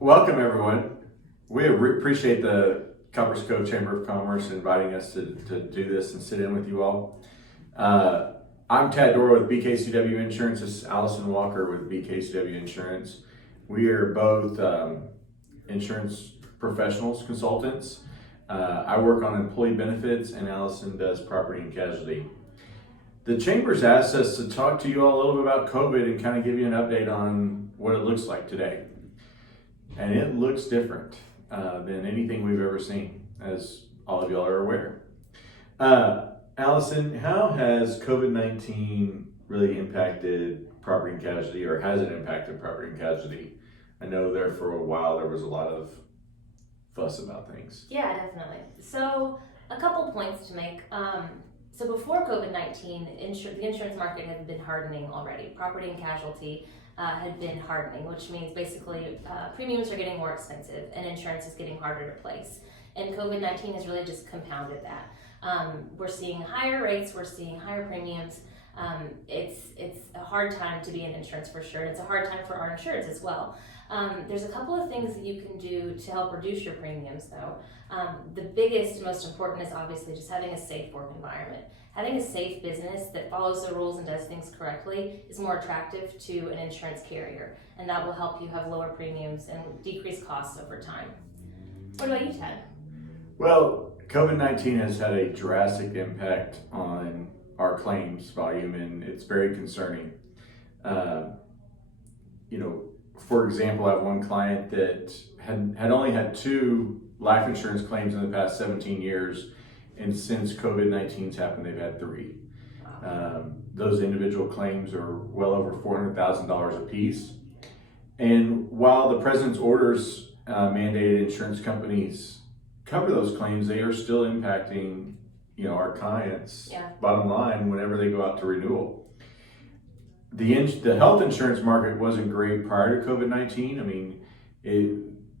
Welcome, everyone. We appreciate the Copperas Cove Chamber of Commerce inviting us to do this and sit in with you all. I'm Tad Dora with BKCW Insurance. This is Allison Walker with BKCW Insurance. We are both insurance professionals, consultants. I work on employee benefits and Allison does property and casualty. The Chamber's asked us to talk to you all a little bit about COVID and kind of give you an update on what it looks like today. And it looks different than anything we've ever seen, as all of y'all are aware. Allison, how has COVID-19 really impacted property and casualty, or has it impacted property and casualty? I know there for a while there was a lot of fuss about things. Yeah, definitely. So a couple points to make. So before COVID-19, the insurance market had been hardening already. Property and casualty had been hardening, which means basically premiums are getting more expensive and insurance is getting harder to place. And COVID-19 has really just compounded that. We're seeing higher rates, we're seeing higher premiums. It's a hard time to be in insurance for sure. It's a hard time for our insureds as well. There's a couple of things that you can do to help reduce your premiums though. The biggest and most important is obviously just having a safe work environment. Having a safe business that follows the rules and does things correctly is more attractive to an insurance carrier, and that will help you have lower premiums and decrease costs over time. What about you, Ted? Well, COVID-19 has had a drastic impact on our claims volume, and it's very concerning. For example, I have one client that had only had 2 life insurance claims in the past 17 years, and since COVID-19's happened, they've had 3. Those individual claims are well over $400,000 a piece. And while the president's orders mandated insurance companies cover those claims, they are still impacting, our clients' bottom line whenever they go out to renewal. The health insurance market wasn't great prior to COVID-19. I mean,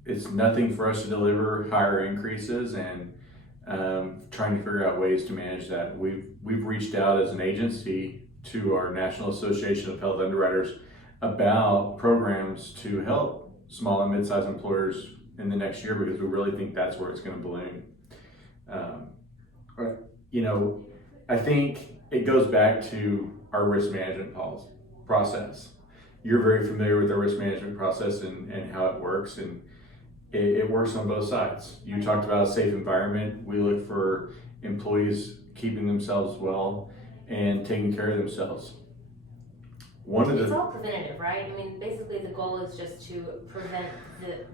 it's nothing for us to deliver higher increases, and trying to figure out ways to manage that. We've reached out as an agency to our National Association of Health Underwriters about programs to help small and mid-sized employers in the next year, because we really think that's where it's going to balloon. I think it goes back to our risk management process. You're very familiar with our risk management process and how it works, and it works on both sides. You talked about a safe environment. We look for employees keeping themselves well and taking care of themselves. It's all preventative, right? I mean, basically the goal is just to prevent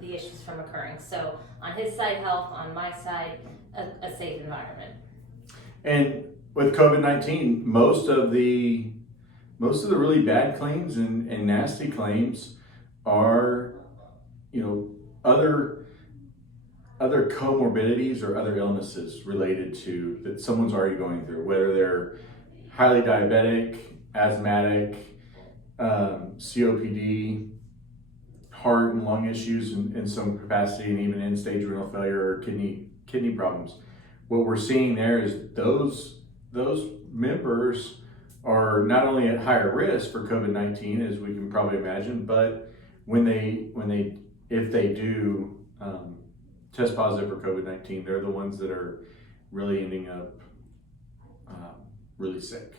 the issues from occurring. So on his side, health; on my side, a safe environment. And with COVID-19, most of the really bad claims and nasty claims are, other comorbidities or other illnesses related to that someone's already going through, whether they're highly diabetic, asthmatic, COPD, heart and lung issues in some capacity, and even end-stage renal failure or kidney problems. What we're seeing there is those members are not only at higher risk for COVID-19, as we can probably imagine, but if they do test positive for COVID-19, they're the ones that are really ending up really sick.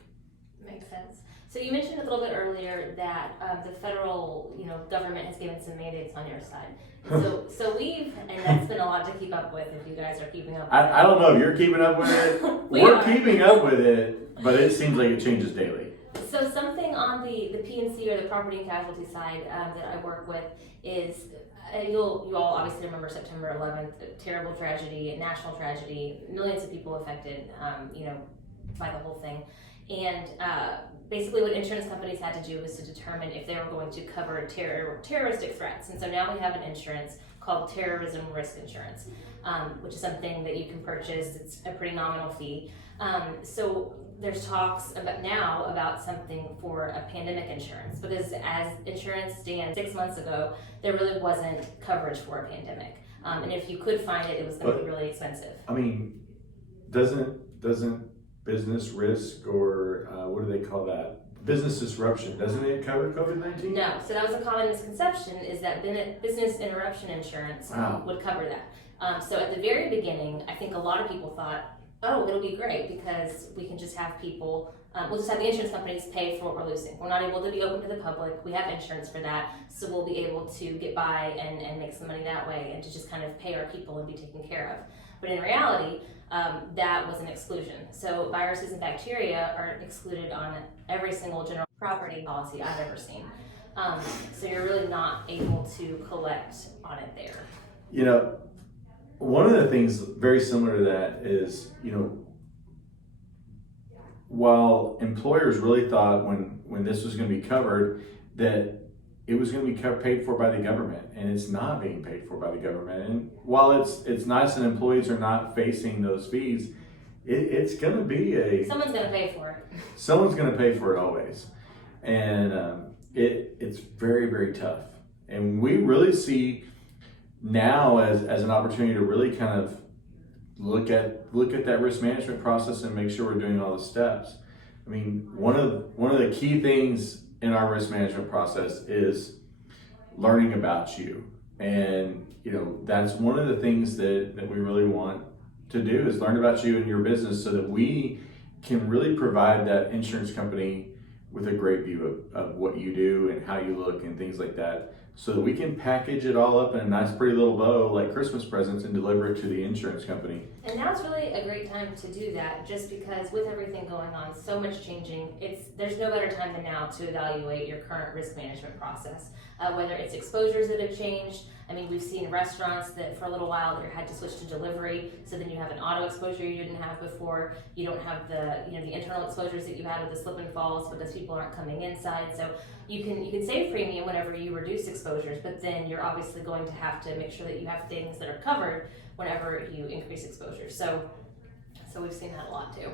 Makes sense. So you mentioned a little bit earlier that the federal, government has given some mandates on your side. And that's been a lot to keep up with if you guys are keeping up with it. I don't know if you're keeping up with it. We're keeping up with it, but it seems like it changes daily. So something on the P&C or the property and casualty side that I work with is, you all obviously remember September 11th, a terrible tragedy, a national tragedy, millions of people affected, by the whole thing. And basically what insurance companies had to do was to determine if they were going to cover terroristic threats. And so now we have an insurance called terrorism risk insurance, which is something that you can purchase. It's a pretty nominal fee. So there's talks about something for a pandemic insurance, because as insurance stands 6 months ago, there really wasn't coverage for a pandemic. And if you could find it, it was going to be really expensive. I mean, doesn't business risk, or what do they call that? business disruption, doesn't it cover COVID-19? No, so that was a common misconception, is that business interruption insurance Wow. would cover that. So at the very beginning, I think a lot of people thought, oh, it'll be great because we can just have people, we'll just have the insurance companies pay for what we're losing. We're not able to be open to the public. We have insurance for that, so we'll be able to get by and make some money that way and to just kind of pay our people and be taken care of. But in reality, that was an exclusion. So viruses and bacteria are excluded on every single general property policy I've ever seen. So you're really not able to collect on it there. You know, one of the things very similar to that is, while employers really thought when this was going to be covered that it was going to be paid for by the government, and it's not being paid for by the government. And while it's nice that employees are not facing those fees, it's going to be someone's going to pay for it. Someone's going to pay for it always, and it's very, very tough. And we really see now as an opportunity to really kind of look at that risk management process and make sure we're doing all the steps. I mean, one of the key things in our risk management process is learning about you. And, that's one of the things that we really want to do is learn about you and your business so that we can really provide that insurance company with a great view of what you do and how you look and things like that, so that we can package it all up in a nice pretty little bow like Christmas presents and deliver it to the insurance company. And now it's really a great time to do that, just because with everything going on, so much changing, there's no better time than now to evaluate your current risk management process. Whether it's exposures that have changed. I mean, we've seen restaurants that for a little while they had to switch to delivery, so then you have an auto exposure you didn't have before. You don't have the internal exposures that you had with the slip and falls because people aren't coming inside. So you can save premium whenever you reduce exposures, but then you're obviously going to have to make sure that you have things that are covered whenever you increase exposure. So we've seen that a lot too.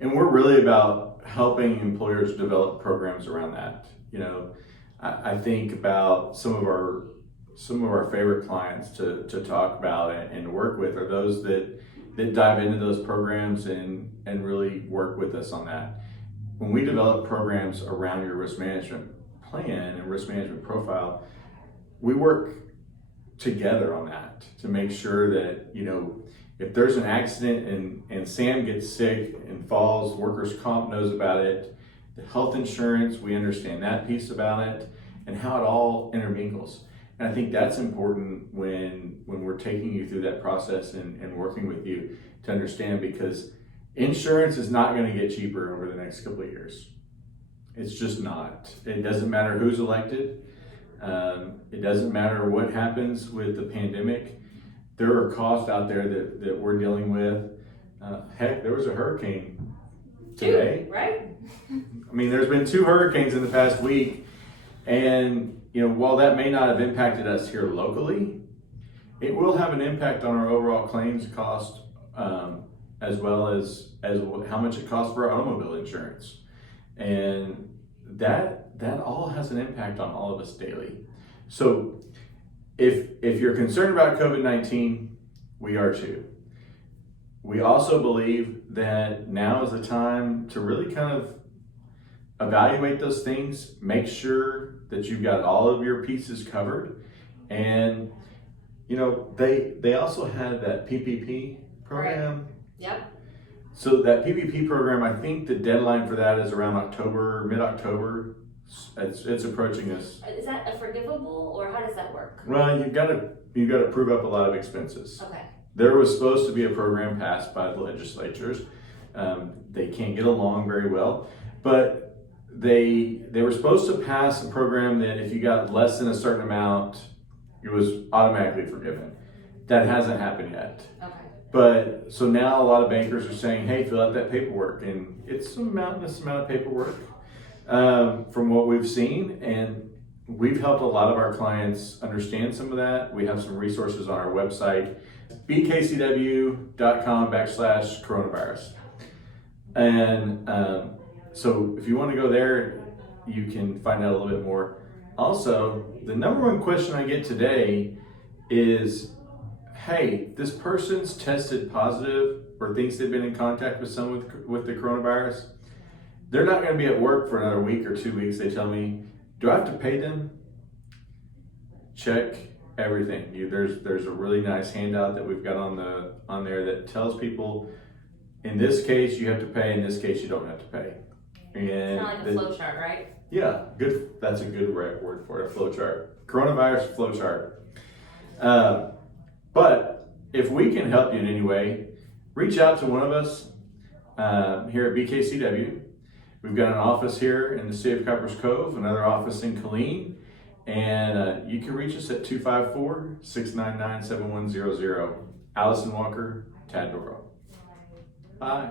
And we're really about helping employers develop programs around that. I think about some of our favorite clients to talk about and work with are those that dive into those programs and really work with us on that. When we develop programs around your risk management plan and risk management profile, we work together on that to make sure that, if there's an accident and Sam gets sick and falls, workers' comp knows about it, the health insurance, we understand that piece about it and how it all intermingles. And I think that's important when we're taking you through that process and working with you to understand, because insurance is not going to get cheaper over the next couple of years. It's just not. It doesn't matter who's elected. It doesn't matter what happens with the pandemic. There are costs out there that we're dealing with. Heck, there was a hurricane today. 2, right? I mean, there's been 2 hurricanes in the past week. And, while that may not have impacted us here locally, it will have an impact on our overall claims cost, as well as how much it costs for our automobile insurance. And that all has an impact on all of us daily. So if you're concerned about COVID-19, we are too. We also believe that now is the time to really kind of evaluate those things, make sure that you've got all of your pieces covered. And, they also had that PPP program. Right. Yep. So that PPP program, I think the deadline for that is around mid-October. It's approaching us. Is that a forgivable, or how does that work? Well, you've got to prove up a lot of expenses. Okay. There was supposed to be a program passed by the legislatures. They can't get along very well, but they were supposed to pass a program that if you got less than a certain amount, it was automatically forgiven. That hasn't happened yet. Okay. But so now a lot of bankers are saying, hey, fill out that paperwork. And it's a mountainous amount of paperwork from what we've seen. And we've helped a lot of our clients understand some of that. We have some resources on our website, bkcw.com/coronavirus. And so if you want to go there, you can find out a little bit more. Also, the number one question I get today is, hey, this person's tested positive or thinks they've been in contact with someone with the coronavirus. they're not going to be at work for another week or 2 weeks. They tell me, do I have to pay them? Check everything. There's a really nice handout that we've got on there that tells people, in this case you have to pay, in this case you don't have to pay. And It's kind of like a flow chart, right? yeah, good. That's a good word for it, a flow chart. Coronavirus flow chart. But if we can help you in any way, reach out to one of us here at BKCW. We've got an office here in the city of Copper's Cove, another office in Killeen, and you can reach us at 254-699-7100. Allison Walker, Tad Doro. Bye.